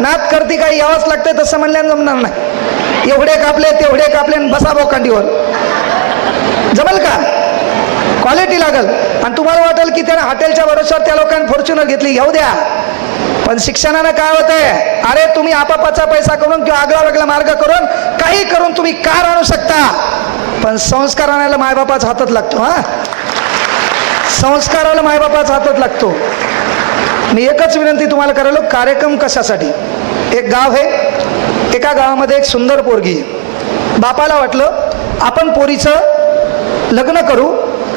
नात करती काही यावंच लागतंय तसं म्हणल्यानं जमणार नाही. एवढे कापले तेवढे कापले आणि बसा बोकांडीवर, जमल का? क्वालिटी लागल. आणि तुम्हाला वाटेल की त्या हॉटेलच्या भरोश्यावर त्या लोकांनी फॉर्च्युनर घेतली, घेऊ द्या. पण शिक्षणानं काय होतंय, अरे तुम्ही आपापाचा पैसा करून किंवा आगळा वेगळा मार्ग करून काही करून तुम्ही कार आणू शकता, पण संस्कार आणायला मायबापाच हातात लागतो. हा, संस्काराला मायबापाच हातात लागतो. मी एकच विनंती तुम्हाला करायलो, कार्यक्रम कशासाठी? एक गाव आहे, एका गावामध्ये एक सुंदर पोरगी आहे. बापाला वाटलं आपण पोरीचं लग्न करू,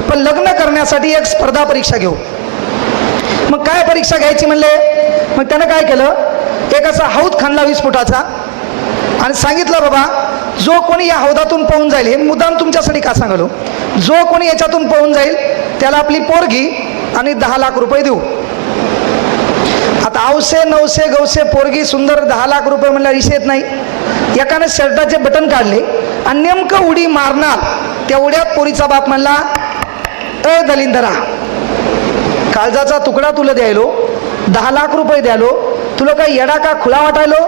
पण लग्न करण्यासाठी एक स्पर्धा परीक्षा घेऊ. मग काय परीक्षा घ्यायची म्हणले? मग त्यानं काय केलं, एक असा हौद खाणला 20 फुटाचा आणि सांगितलं बाबा जो कोणी या हौदातून पळून जाईल, हे मुद्दाम तुमच्यासाठी का सांगलो, जो कोणी याच्यातून पळून जाईल त्याला आपली पोरगी आणि 10 लाख रुपये देऊ. आता 900 900 गवसे पोरगी सुंदर 10 लाख रुपये म्हणल्या विषय येत नाही. एकाने शर्टाचे बटन काढले आणि नेमकं उडी मारणार त्या उड्यात पोरीचा बाप म्हणला, ए दलिंदरा, काळजाचा तुकडा तुला द्यायलो, 10 लाख रुपये द्यालो, तुला काही येडा का खुला वाटायलो?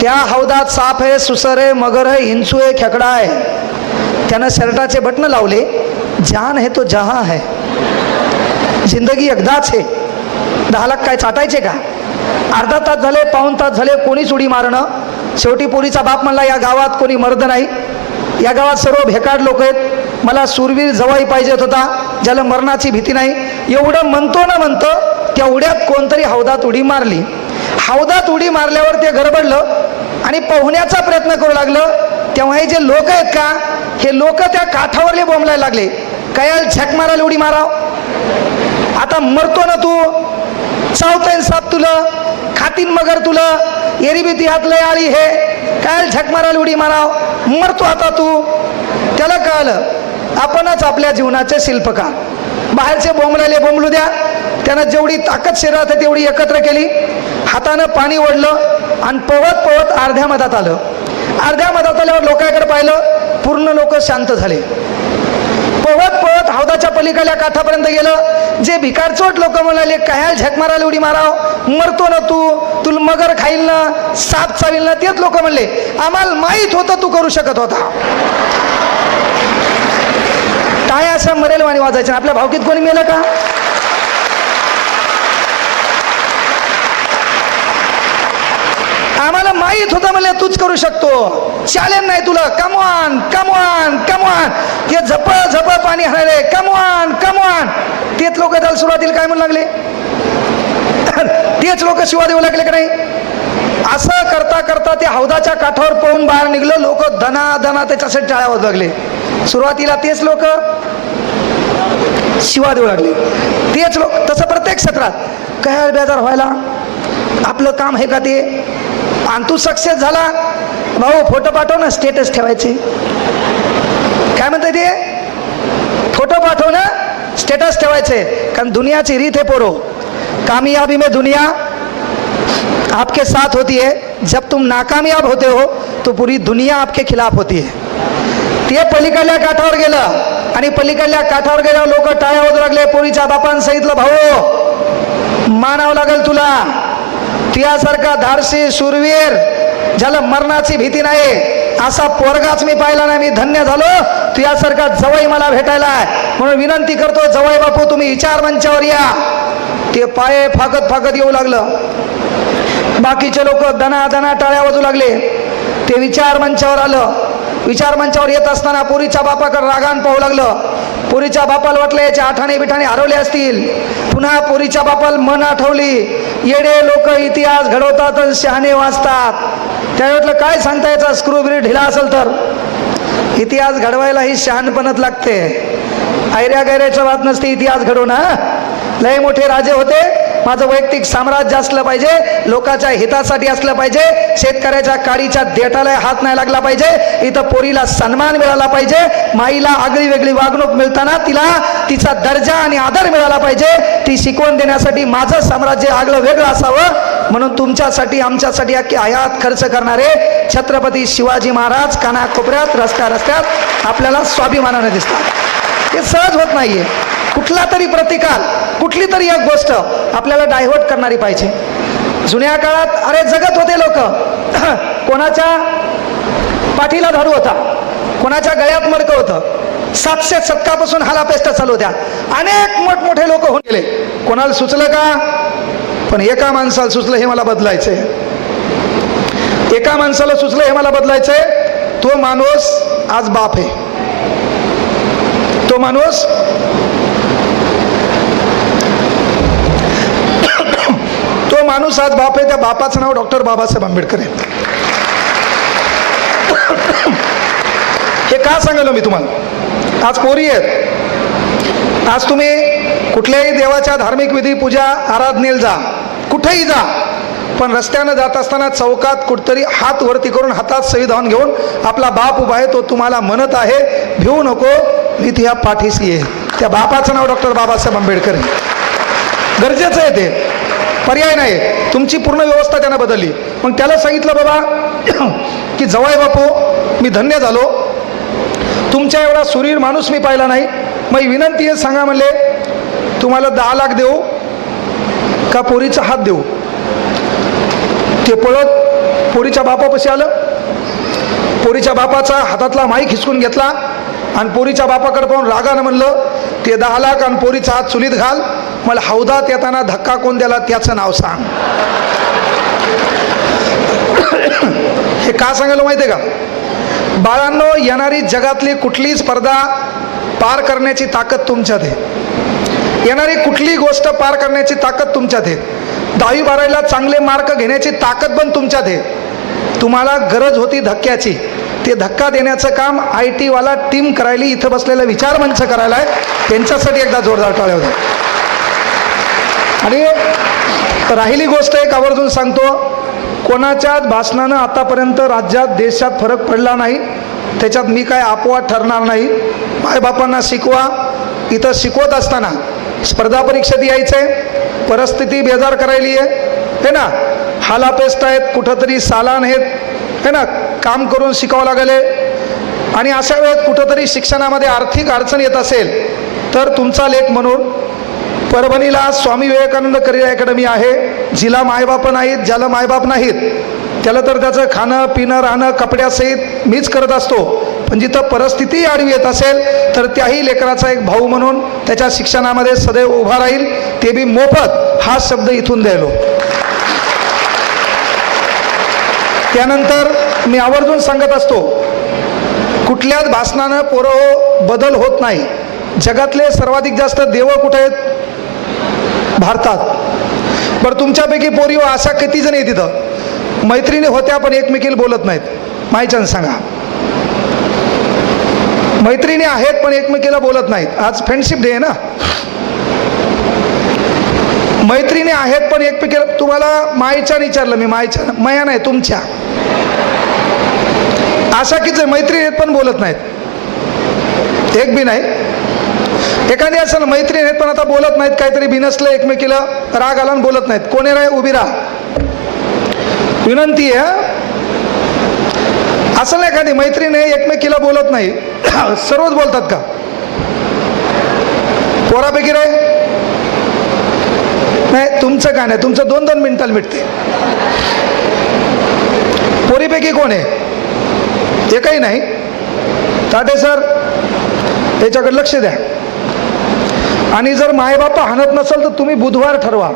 त्या हौदात साप आहे, सुसर आहे, मगर आहे, हिंसू आहे, खेकडा आहे. त्यानं शर्टाचे बटन लावले, जान है तो जहां है, जिंदगी एकदाच आहे. 10 लाख काय चाटायचे का? अर्धा तास झाले, पाऊण तास झाले, कोणीच उडी मारणं. शेवटी पोरीचा बाप म्हणला, या गावात कोणी मर्द नाही, या गावात सर्व भेकाड लोक आहेत, मला सूरवीर जवाई पाहिजेत होता ज्याला मरणाची भीती नाही. एवढं म्हणतो ना म्हणतो त्या उड्यात कोणतरी हौदात उडी मारली. हौदात उडी मारल्यावर ते गडबडलं आणि पोहण्याचा प्रयत्न करू लागलं. तेव्हा हे जे लोक आहेत का, हे लोक त्या काठावरले बोंबलायला लागले, काय झक मारायला उडी माराव, आता मरतो ना तू, चावतोय साप तुला, खातीन मगर तुला, एरी भीती हातलंय आळी, हे काय झक मारायला उडी माराव, मरतो आता तू. त्याला कळलं आपणच आपल्या जीवनाचे शिल्पकार. बाहेरचे बोंबलायले बोंबलू द्या. त्यानं जेवढी ताकद शरीरात आहे तेवढी एकत्र केली, हातानं पाणी ओढलं आणि पवत पवत अर्ध्या मधात आलं. अर्ध्या मधात आल्यावर लोकांकडे पाहिलं, पूर्ण लोक शांत झाले. पवत पवत हौदाच्या पलीकडल्या काठापर्यंत गेलं. जे भिकारचोट लोक म्हणाले, काय झक मारायला उडी माराव, मरतो ना तू, तुला मगर खाईल ना, साप चावील ना, तेच लोक म्हणले, आम्हाला माहीत होतं तू करू शकत होता. काय असं मरेल वाणी वाजायचं? आपल्या भावकीत कोणी मेलं का? आम्हाला माहीत होतं म्हणले तूच करू शकतो, चॅलेंज नाही तुला, कमवान कमवान कमवान, हे झप झप पाणी हाणाले, कमवान कमवान. तेच लोक त्याला सुरुवातीला काय म्हणू लागले, तेच लोक शिवा देऊ लागले का नाही? असं करता करता ते हौदाच्या काठावर पळून बाहेर निघलं. लोक धना धना त्याच्यासाठी टाळ्या वाजवू लागले. सुरुवातीला तेच लोक शिवा देऊ लागले, तेच लोक. तसं प्रत्येक क्षेत्रात काय बेजार व्हायला, आपलं काम आहे का ते? आणि तू सक्सेस झाला, भाऊ फोटो पाठव ना, स्टेटस ठेवायचे. काय म्हणते ते? फोटो पाठव ना, स्टेटस ठेवायचे. कारण दुनियाची रीत है पोरो, कामयाबी में दुनिया आपके साथ होती है, जब तुम नाकामयाब होते हो तो पूरी दुनिया आपके खिलाफ होती है. ते पलीकडल्या काठावर गेलं आणि पलीकडल्या काठावर गेल्यावर लोक टाळ्या वाजवू लागले. पोरीच्या बापानं सांगितलं, भाऊ मानावं लागेल तुला, तुझ्यासारखा धाडसी शूरवीर ज्याला मरणाची भीती नाही असा पोरगाच मी पाहिला नाही. मी धन्य झालो तुझ्यासारखा जवाई मला भेटायला, म्हणून विनंती करतो जवाई बापू तुम्ही विचार मंचावर या. ते पाये फाकत फाकत येऊ लागलं. बाकीचे लोक दना दना टाळ्या वाजू लागले. ते विचार मंचावर आलं. विचार मंचावर येत असताना पोरीच्या बापाकडे रागान पाहू लागलं. पोरीच्या बापाला वाटलं याचे आठाणे बिठाणे हरवले असतील. पुन्हा पोरीच्या बापाला मन आठवली. येडे लोक इतिहास घडवतात आणि शहाणे वाचतात. त्या वाटलं काय सांगता याचा स्क्रू ब्री ढिला असेल तर. इतिहास घडवायला ही शहाणपणच लागते, ऐऱ्या गैऱ्याच्या बात नसते इतिहास घडवणं. लय मोठे राजे होते, माझं वैयक्तिक साम्राज्य असलं पाहिजे, लोकांच्या हितासाठी असलं पाहिजे, शेतकऱ्याच्या काडीच्या देठाला हात नाही लागला पाहिजे, इथं पोरीला सन्मान मिळाला पाहिजे, माईला आगळी वेगळी वागणूक मिळताना तिला तिचा दर्जा आणि आदर मिळाला पाहिजे. ती शिकवण देण्यासाठी माझं साम्राज्य आगळं वेगळं असावं. म्हणून तुमच्यासाठी आमच्यासाठी अख्खी हयात खर्च करणारे छत्रपती शिवाजी महाराज कानाकोपऱ्यात रस्त्या रस्त्यात आपल्याला स्वाभिमानाने दिसतात. हे सहज होत नाहीये. कुठला तरी प्रतिकार, कुठली तरी एक गोष्ट आपल्याला डायव्हर्ट करणारी पाहिजे. जुन्या काळात अरे जगत होते लोक. कोणाच्या पाठीला धारू होता, कोणाच्या गळ्यात मडकं होतं. 700 शतकापासून हालापेष्टा चालू होत्या. अनेक मोठमोठे लोक होऊन गेले. कोणाला सुचलं का? पण एका माणसाला सुचलं हे मला बदलायचंय. एका माणसाला सुचलं हे मला बदलायचंय. तो माणूस आज बाप आहे. तो माणूस आज बाप आहे. त्या बापाचं नाव डॉक्टर बाबासाहेब आंबेडकर आहे. हे का सांगितलं मी तुम्हाला? आज पोरी आहेत. आज तुम्ही कुठल्याही देवाच्या धार्मिक विधी पूजा आराधनेला जा, कुठेही जा, पण रस्त्यानं जात असताना चौकात कुठतरी हात वरती करून हातात संविधान घेऊन आपला बाप उभा आहे, तो तुम्हाला म्हणत आहे भिवू नको, मी तुझ्या पाठीशी आहे. त्या बापाचं नाव डॉक्टर बाबासाहेब आंबेडकर आहे. गरजेचं आहे ते, पर्याय नाही. तुमची पूर्ण व्यवस्था त्यानं बदलली. मग त्याला सांगितलं बाबा की जवाई बापू मी धन्य झालो, तुमच्या एवढा सुरीर माणूस मी पाहिला नाही. मग विनंती आहे सांगा म्हणले, तुम्हाला 10 लाख देऊ का पोरीचा हात देऊ? ते पळत पोरीच्या बापापाशी आलं. पोरीच्या बापाचा हातातला माईक हिसकून घेतला आणि पोरीच्या बापाकडे पाहून रागानं म्हणलं, ते 10 लाख आणि पोरीचा हात चुलीत घाल, मला हौदात येताना धक्का कोण द्याला त्याचं नाव सांग. हे का सांगायला माहिती आहे का? बाळांनो, येणारी जगातली कुठलीही स्पर्धा पार करण्याची ताकद तुमच्यात आहे. येणारी कुठलीही गोष्ट पार करण्याची ताकद तुमच्यात आहे. 10वी 12वीला चांगले मार्क घेण्याची ताकद पण तुमच्यात आहे. तुम्हाला गरज होती धक्क्याची, ते धक्का देण्याचं काम IT वाला टीम करायला, इथं बसलेला विचार मंच करायला आहे. त्यांच्यासाठी एकदा जोरदार टाळ्या होत्या. आणि राहिली गोष्ट एक आवर्जून सांगतो, कोणाच्याच भाषणानं आतापर्यंत राज्यात देशात फरक पडला नाही. त्याच्यात मी काय अपवाद ठरणार नाही. मायबापांना शिकवा. इथं शिकवत असताना स्पर्धा परीक्षेत यायचंय, परिस्थिती बेजार करायली आहे ना, हालापेस्ट आहेत, कुठंतरी सालान आहेत है ना, काम करून शिकावं लागले. आणि अशा वेळेत कुठंतरी शिक्षणामध्ये आर्थिक अडचण येत असेल तर तुमचा लेख म्हणून परभणीला स्वामी विवेकानंद करिअर अकॅडमी आहे. जिला मायबाप नाहीत, ज्याला मायबाप नाहीत, त्याला तर त्याचं खाणं पिणं राहणं कपड्यासहित मीच करत असतो. पण जिथं परिस्थिती आडवी येत असेल तर त्याही लेकराचा एक भाऊ म्हणून त्याच्या शिक्षणामध्ये सदैव उभा राहील, ते बी मोफत. हा शब्द इथून द्यायलो. त्यानंतर मी आवर्जून सांगत असतो, कुठल्याच भाषणानं पोरं बदल होत नाही. जगातले सर्वाधिक जास्त देव कुठे आहेत? भारतात. बरं, तुमच्यापैकी पोरी अशा किती जण आहेत तिथं मैत्रिणी होत्या पण एकमेकीला बोलत नाहीत? माहिती सांगा. मैत्रिणी आहेत पण एकमेकीला बोलत नाहीत. आज फ्रेंडशिप डे आहे ना. मैत्रिणी आहेत पण एकमेकीला, तुम्हाला मायच्या विचारलं मी, मायच्या माया नाही तुमच्या, अशा किती मैत्रिणी आहेत पण बोलत नाहीत? एक बी नाही. एखादी असं मैत्रीण आहेत पण आता बोलत नाहीत, काहीतरी बिनसलं एकमेकीला, राग आला बोलत नाहीत. कोणी राय उभी राहा, विनंती आहे. असं नाही एखादी मैत्रीण आहे एकमेकीला बोलत नाही, सर्वच बोलतात का? पोरापैकी रे नाही, तुमचं काय नाही, तुमचं 2-2 मिनिटाला मिटते. पोरीपैकी कोण आहे? एकही नाही. ताटे सर याच्याकडे लक्ष द्या. आणि जर मायबापा हाणत नसेल तर तुम्ही बुधवार ठरवा.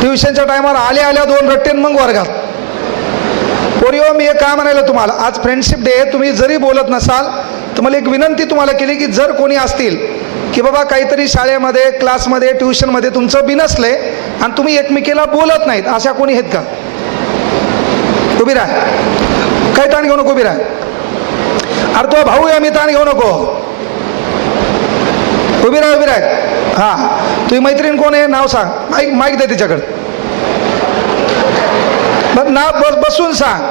ट्युशनच्या टायमाला आल्या 2 रट्टे मग वर्गात. पोरीओ, मी एक काय म्हणायला तुम्हाला, आज फ्रेंडशिप डे, तुम्ही जरी बोलत नसाल तर मला एक विनंती तुम्हाला केली की जर कोणी असतील की बाबा काहीतरी शाळेमध्ये क्लासमध्ये ट्युशनमध्ये तुमचं बिनसलंय आणि तुम्ही एकमेकीला बोलत नाहीत, अशा कोणी आहेत का? उभी राह, काही ताण घेऊ नको, उभी राह. अरे तो भाऊ आहे, मी ताण घेऊ नको, उभी राह, उभी राह. हां, तुझी मैत्रीण कोण आहे? नाव सांग. माईक दे तिच्याकडे. नाव बसून सांग,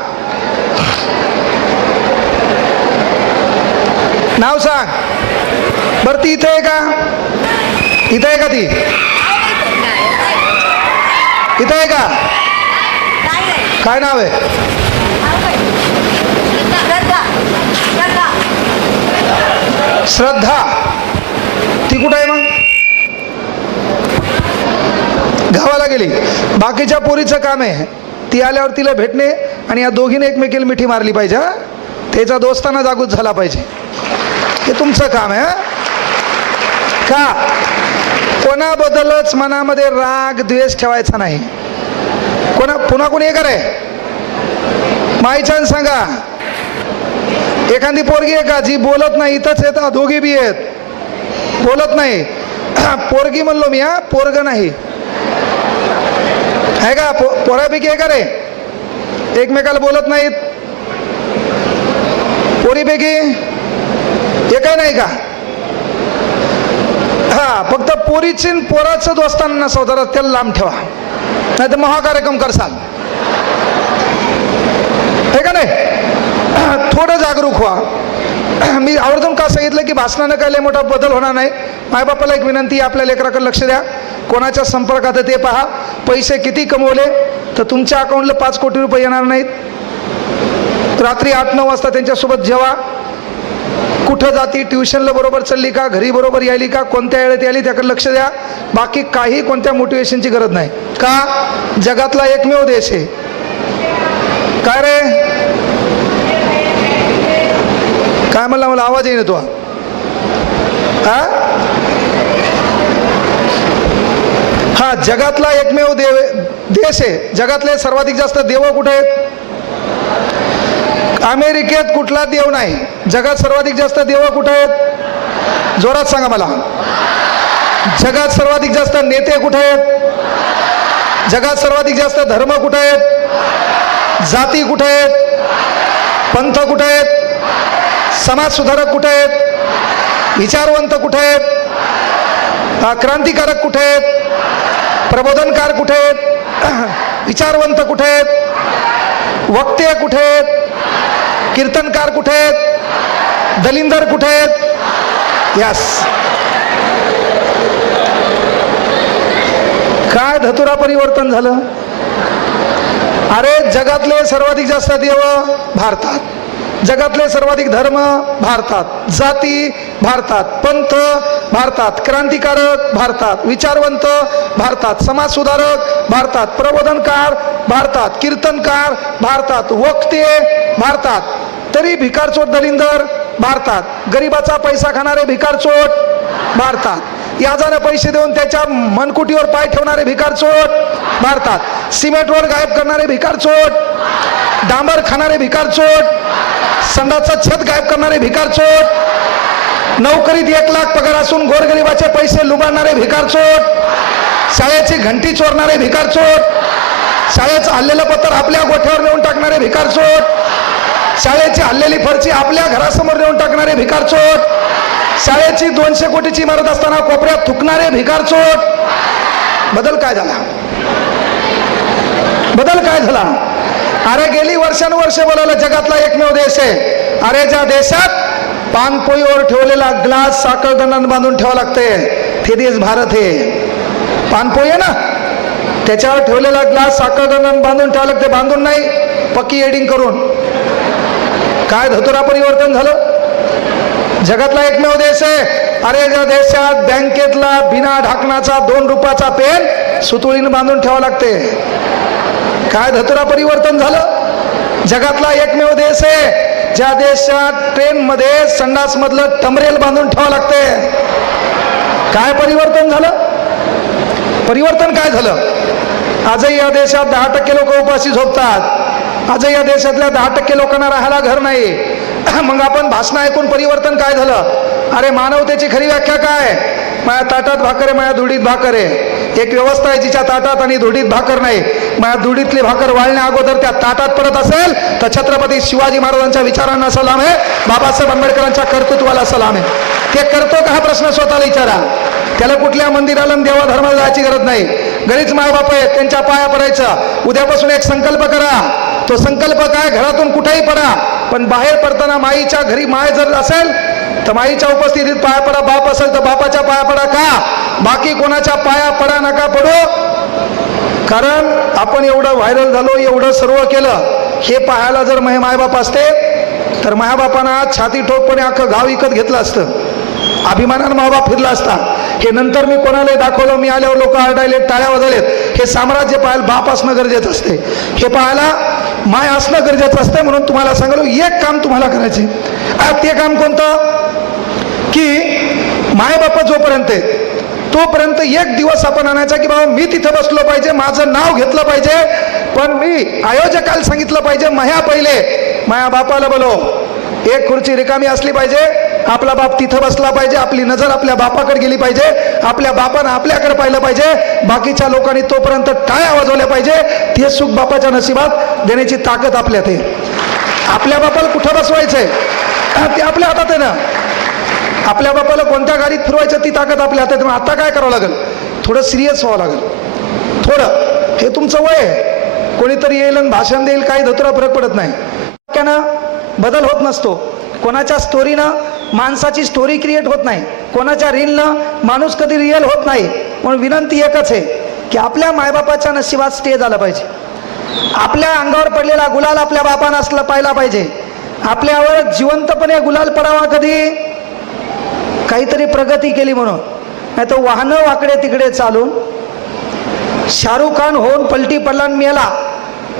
नाव सांग. बरं, ती इथे आहे का? इथे आहे का ती? इथे आहे का? काय नाव आहे? श्रद्धा. ती कुठं आहे मग? गावाला गेली, बाकीच्या पोरीचं काम आहे ती आल्यावर तिला भेटणे आणि या दोघीने एकमेकीला मिठी मारली पाहिजे, हा त्याचा दोस्ताना जागृत झाला पाहिजे, हे तुमचं काम आहे. का कोणाबद्दलच मनामध्ये राग द्वेष ठेवायचा नाही. पुन्हा कोणी हे करे माईच्यान सांगा, एखादी पोरगी आहे का जी बोलत नाही, इथंच येतात दोघी बी आहेत, बोलत नाही. पोरगी म्हणलो मी, हा पोरग नाही आहे का, पोरापैकी आहे का रे एकमेकाला बोलत नाहीत, पोरीपैकी एकही नाही का. हा फक्त पोरीची पोराचं दोस्तांना सौदारात त्याला लांब ठेवा, नाही तर महाकार्यक्रम करसाल, आहे का नाही. थोडं जागरूक व्हा. मी आवर्जून का सांगितलं की भाषणानं काय लय मोठा बदल होणार नाही. मायबापाला एक विनंती, आपल्या लेकराकडे लक्ष द्या, कोणाच्या संपर्कात ते पहा. पैसे किती कमवले तर तुमच्या अकाउंटला 5 कोटी रुपये येणार नाहीत. रात्री 8-9 वाजता त्यांच्यासोबत जेवा, कुठं जाती, ट्युशनला बरोबर चालली का, घरी बरोबर यायली का, कोणत्या वेळेत यायली त्याकडे लक्ष द्या. बाकी काही कोणत्या मोटिवेशनची गरज नाही. का जगातला एकमेव देश आहे. काय रे काय म्हणला, मला आवाज येईन तो. हा जगातला एकमेव देश आहे. जगातले सर्वाधिक जास्त देव कुठे आहेत? अमेरिकेत कुठला देव नाही. जगात सर्वाधिक जास्त देव कुठे आहेत? जोरात सांगा मला. जगात सर्वाधिक जास्त नेते कुठे आहेत? जगात सर्वाधिक जास्त धर्म कुठे आहेत? जाती कुठे आहेत? पंथ कुठे आहेत? समाज सुधारक कुठे आहेत? विचारवंत कुठे आहेत? क्रांतिकारक कुठे आहेत? प्रबोधनकार कुठे आहेत? विचारवंत कुठे आहेत? वक्ते कुठे आहेत? कीर्तनकार कुठे आहेत? दलिंदर कुठे आहेत? यस. काय धतुरा परिवर्तन झालं. अरे जगातले सर्वाधिक जास्त देव भारतात, जगातले सर्वाधिक धर्म भारतात, जाती भारतात, पंथ भारतात, क्रांतिकारक भारतात, विचारवंत भारतात, समाज सुधारक भारतात, प्रबोधनकार भारतात, कीर्तनकार भारतात, वक्ते भारतात, तरी भिकारचोट दलिंदर भारतात, गरिबाचा पैसा खाणारे भिकारचोट भारतात, याजाने पैसे देऊन त्याच्या मनकुटीवर पाय ठेवणारे भिकारचोट भारतात, सिमेंटवर गायब करणारे भिकारचोट, डांबर खाणारे भिकारचोट, संडाचं छत गायब करणारे भिकारचोट, नोकरीत 1 लाख पगार असून गोरगरिबाचे पैसे लुबाडणारे भिकारचोट, शाळेची घंटी चोरणारे भिकारचोट, शाळेचं हल्लेलं पत्र आपल्या गोठ्यावर नेऊन टाकणारे भिकारचोट, शाळेची हल्लेली फरची आपल्या घरासमोर नेऊन टाकणारे भिकारचोट, शाळेची 200 कोटीची इमारत असताना कोपऱ्यात थुकणारे भिकारचोट. बदल काय झाला? बदल काय झाला? अरे गेली वर्षानुवर्ष बोलायला जगातला एकमेव देश आहे. अरे ज्या देशात पानपोईवर ठेवलेला ग्लास साखळदंडाने बांधून ठेवावं लागते, ते देश भारत आहे. पानपोई आहे ना, त्याच्यावर ठेवलेला ग्लास साखळदंडाने बांधून ठेवावं लागते, बांधून नाही, पक्की एडिंग करून. काय धतुरा परिवर्तन झालं. जगातला एकमेव देश आहे. अरे ज्या देशात बँकेतला बिना ढाकणाचा 2 रुपयाचा पेन सुतुळीने बांधून ठेवावं लागते. काय धतुरा परिवर्तन झालं. जगातला एकमेव देश आहे ज्या देशात ट्रेन मध्ये संडास मधलं टमरेल बांधून ठेवावं लागते. काय परिवर्तन झालं. परिवर्तन काय झालं. आजही या देशात 10% लोक उपाशी झोपतात. आजही या देशातल्या 10% लोकांना राहायला घर नाही. मग आपण भाषण ऐकून परिवर्तन काय झालं. अरे मानवतेची खरी व्याख्या काय. माझ्या ताटात भाकर आहे, माझ्या धुडीत भाकर आहे. एक व्यवस्था आहे जिच्या ताटात आणि धुडीत भाकर नाही. माझ्या धुडीतली भाकर वाळण्या अगोदर त्या ताटात पडत असेल तर छत्रपती शिवाजी महाराजांच्या विचारांना सलाम आहे, बाबासाहेब आंबेडकरांच्या कर्तृत्वाला सलाम आहे. ते करतो का हा प्रश्न स्वतःला विचारा. त्याला कुठल्या मंदिराला देवा धर्माला जायची गरज नाही. घरीच मायबाप आहेत, त्यांच्या पाया पडायचं. उद्यापासून एक संकल्प करा. तो संकल्प काय, घरातून कुठेही पडा, पण बाहेर पडताना माईच्या घरी माय जर असेल तर माईच्या उपस्थितीत पाया पडा. बाप असेल तर बापाच्या पाया पडा. का बाकी कोणाच्या पाया पडा नका पडू. कारण आपण एवढं व्हायरल झालो, एवढं सर्व केलं, हे पाहायला जर मायबाप असते तर मायाबापांना छाती ठोकपणे अख्खं गाव विकत घेतलं असतं. अभिमानानं मायबाप फिरला असता. हे नंतर मी कोणाला दाखवलं, मी आल्यावर लोक आरडायले, टाळ्या वाजवलेत, हे साम्राज्य पाहायला बाप असणं गरजेचं असते, हे पाहायला माय असणं गरजेचं असतं. म्हणून तुम्हाला सांगलो एक काम तुम्हाला करायचे. ते काम कोणतं की माय बाप जोपर्यंत तोपर्यंत एक दिवस आपण आणायचा की बाबा मी तिथं बसलो पाहिजे, माझं नाव घेतलं पाहिजे, पण मी आयोजकाला सांगितलं पाहिजे माया पहिले माया बापाला बोलो, एक खुर्ची रिकामी असली पाहिजे, आपला बाप तिथं बसला पाहिजे, आपली नजर आपल्या बापाकडे गेली पाहिजे, आपल्या बापानं आपल्याकडे पाहिलं पाहिजे, बाकीच्या लोकांनी तोपर्यंत टाळ्या वाजवल्या पाहिजे. ते सुख बापाच्या नशिबात देण्याची ताकद आपल्यात आहे. आपल्या बापाला कुठं बसवायचंय ते आपल्या हातात आहे ना. आपल्या बापाला कोणत्या गाडीत फिरवायचं ती ताकद आपल्या हातात. मग आता काय करावं लागेल, थोडं सिरियस व्हावं लागेल. थोडं हे तुमचं वय आहे, कोणीतरी येईल आणि भाषण देईल, काही धतुरा फरक पडत नाही. त्यानं बदल होत नसतो. कोणाच्या स्टोरीनं माणसाची स्टोरी क्रिएट होत नाही, कोणाच्या रीलनं माणूस कधी रिअल होत नाही. म्हणून विनंती एकच आहे की आपल्या मायबापाच्या नशिबात स्टे झालं पाहिजे. आपल्या अंगावर पडलेला गुलाल आपल्या बापानं असला पाहिला पाहिजे. आपल्यावर जिवंतपणे गुलाल पडावा कधी, काहीतरी प्रगती केली म्हणून. नाही तर वाहनं वाकडे तिकडे चालून शाहरुख खान होऊन पलटी पडला मेला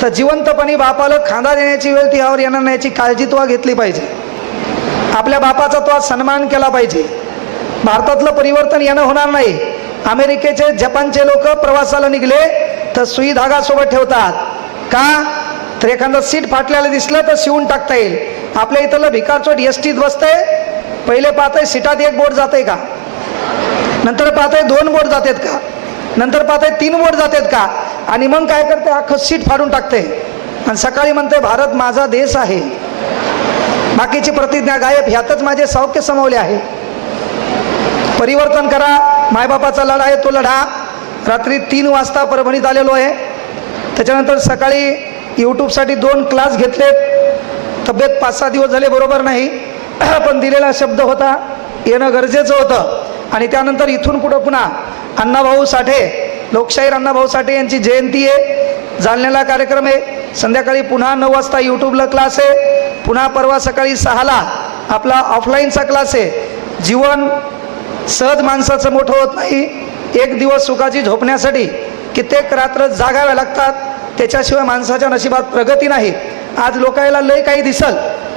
तर जिवंतपणे बापाला खांदा देण्याची वेळ त्यावर येणार नाही याची काळजी तो घेतली पाहिजे. आपल्या बापाचा तो सन्मान केला पाहिजे. भारतातलं परिवर्तन येणं होणार नाही. अमेरिकेचे जपानचे लोक प्रवासाला निघले तर सुई धागा सोबत ठेवतात का, तर एखादं सीट फाटल्याला दिसलं तर शिवून टाकता येईल. आपल्या इथलं भिकारचोट एसटीत बसतंय, पहिले पाहताय सीटात एक बोट जाते का, नंतर पाहताय 2 बोट जातात का, नंतर पाहताय 3 बोट जातात का, आणि मग काय करते अख्खं सीट फाडून टाकते आणि सकाळी म्हणते भारत माझा देश आहे. बाकीची प्रतिज्ञा गायब. ह्यातच माझे सौख्य समवले आहे. परिवर्तन करा. मायबापाचा लढा आहे तो लढा. रात्री 3 वाजता परभणीत आलेलो आहे. त्याच्यानंतर सकाळी यूट्यूबसाठी 2 क्लास घेतलेत. तब्येत 5-6 दिवस झाले बरोबर नाही, पण दिलेला शब्द होता, येणं गरजेचं होतं. आणि त्यानंतर इथून पुढं पुन्हा अण्णाभाऊ साठे, लोकशाहीर अण्णाभाऊ साठे यांची जयंती आहे. जालन्याला कार्यक्रम आहे. संध्याकाळी पुन्हा 9 वाजता यूट्यूबला क्लास आहे. पुन्हा परवा सकाळी 6ला आपला ऑफलाईनचा क्लास आहे. जीवन सहज माणसाचं मोठं होत नाही. एक दिवस सुखाची झोपण्यासाठी कित्येक रात्र जागाव्या लागतात. त्याच्याशिवाय माणसाच्या नशिबात प्रगती नाही. आज लोकांना लय काही दिसल,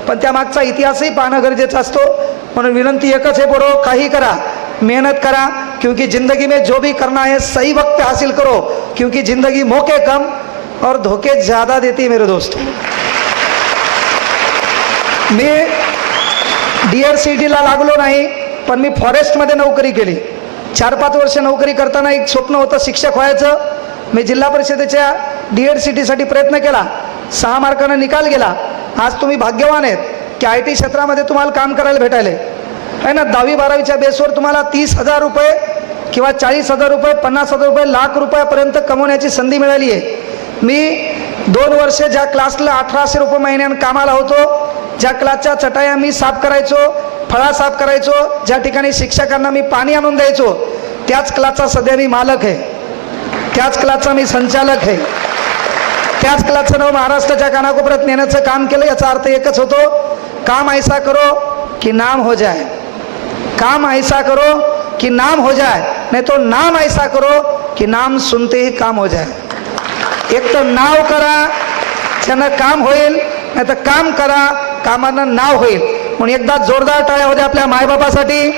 पण त्या मागचा इतिहासही पाहणं गरजेचं असतो. म्हणून विनंती एकच आहे, बरो काही करा, मेहनत करा, क्योंकि जिंदगी में जो भी करना है सही वक्त पे हासिल करो, क्योंकि जिंदगी मौके कम और धोखे ज़्यादा देती है मेरे दोस्त. मी DRCTला लागलो नाही, पण मी फॉरेस्टमध्ये नोकरी केली. 4-5 वर्ष नोकरी करताना एक स्वप्न होतं शिक्षक व्हायचं. मी जिल्हा परिषदेच्या DRCTसाठी प्रयत्न केला. 6 मार्कानं निकाल गेला. आज तुम्ही भाग्यवान आहेत की IT क्षेत्रामध्ये तुम्हाला काम करायला भेटायले आहे ना. 10वी-12वीच्या बेसवर तुम्हाला 30,000 रुपये किंवा 40,000 रुपये, 50,000 रुपये, लाख रुपयापर्यंत कमवण्याची संधी मिळाली आहे. मी 2 वर्ष ज्या क्लासला 1800 रुपये महिन्यानं कामाला होतो, ज्या क्लासच्या चटाया मी साफ करायचो, फळा साफ करायचो, ज्या ठिकाणी शिक्षकांना मी पाणी आणून द्यायचो, त्याच क्लासचा सध्या मी मालक आहे. त्याच क्लासचा मी संचालक आहे. त्याच क्लासचं नाव महाराष्ट्राच्या कानाकोपऱ्यात नेण्याचं काम केलं. याचा अर्थ एकच होतो, काम ऐसा करो कि नाम हो जाए. काम ऐसा करो कि नाम हो जाए, नहीं तो नाम ऐसा करो कि नाम सुनते ही काम हो जाए. एक तर नाव करा ज्यानं काम होईल, नाही तर काम करा कामानं नाव होईल. म्हणून एकदा जोरदार टाळ्या होत्या आपल्या मायबापासाठी.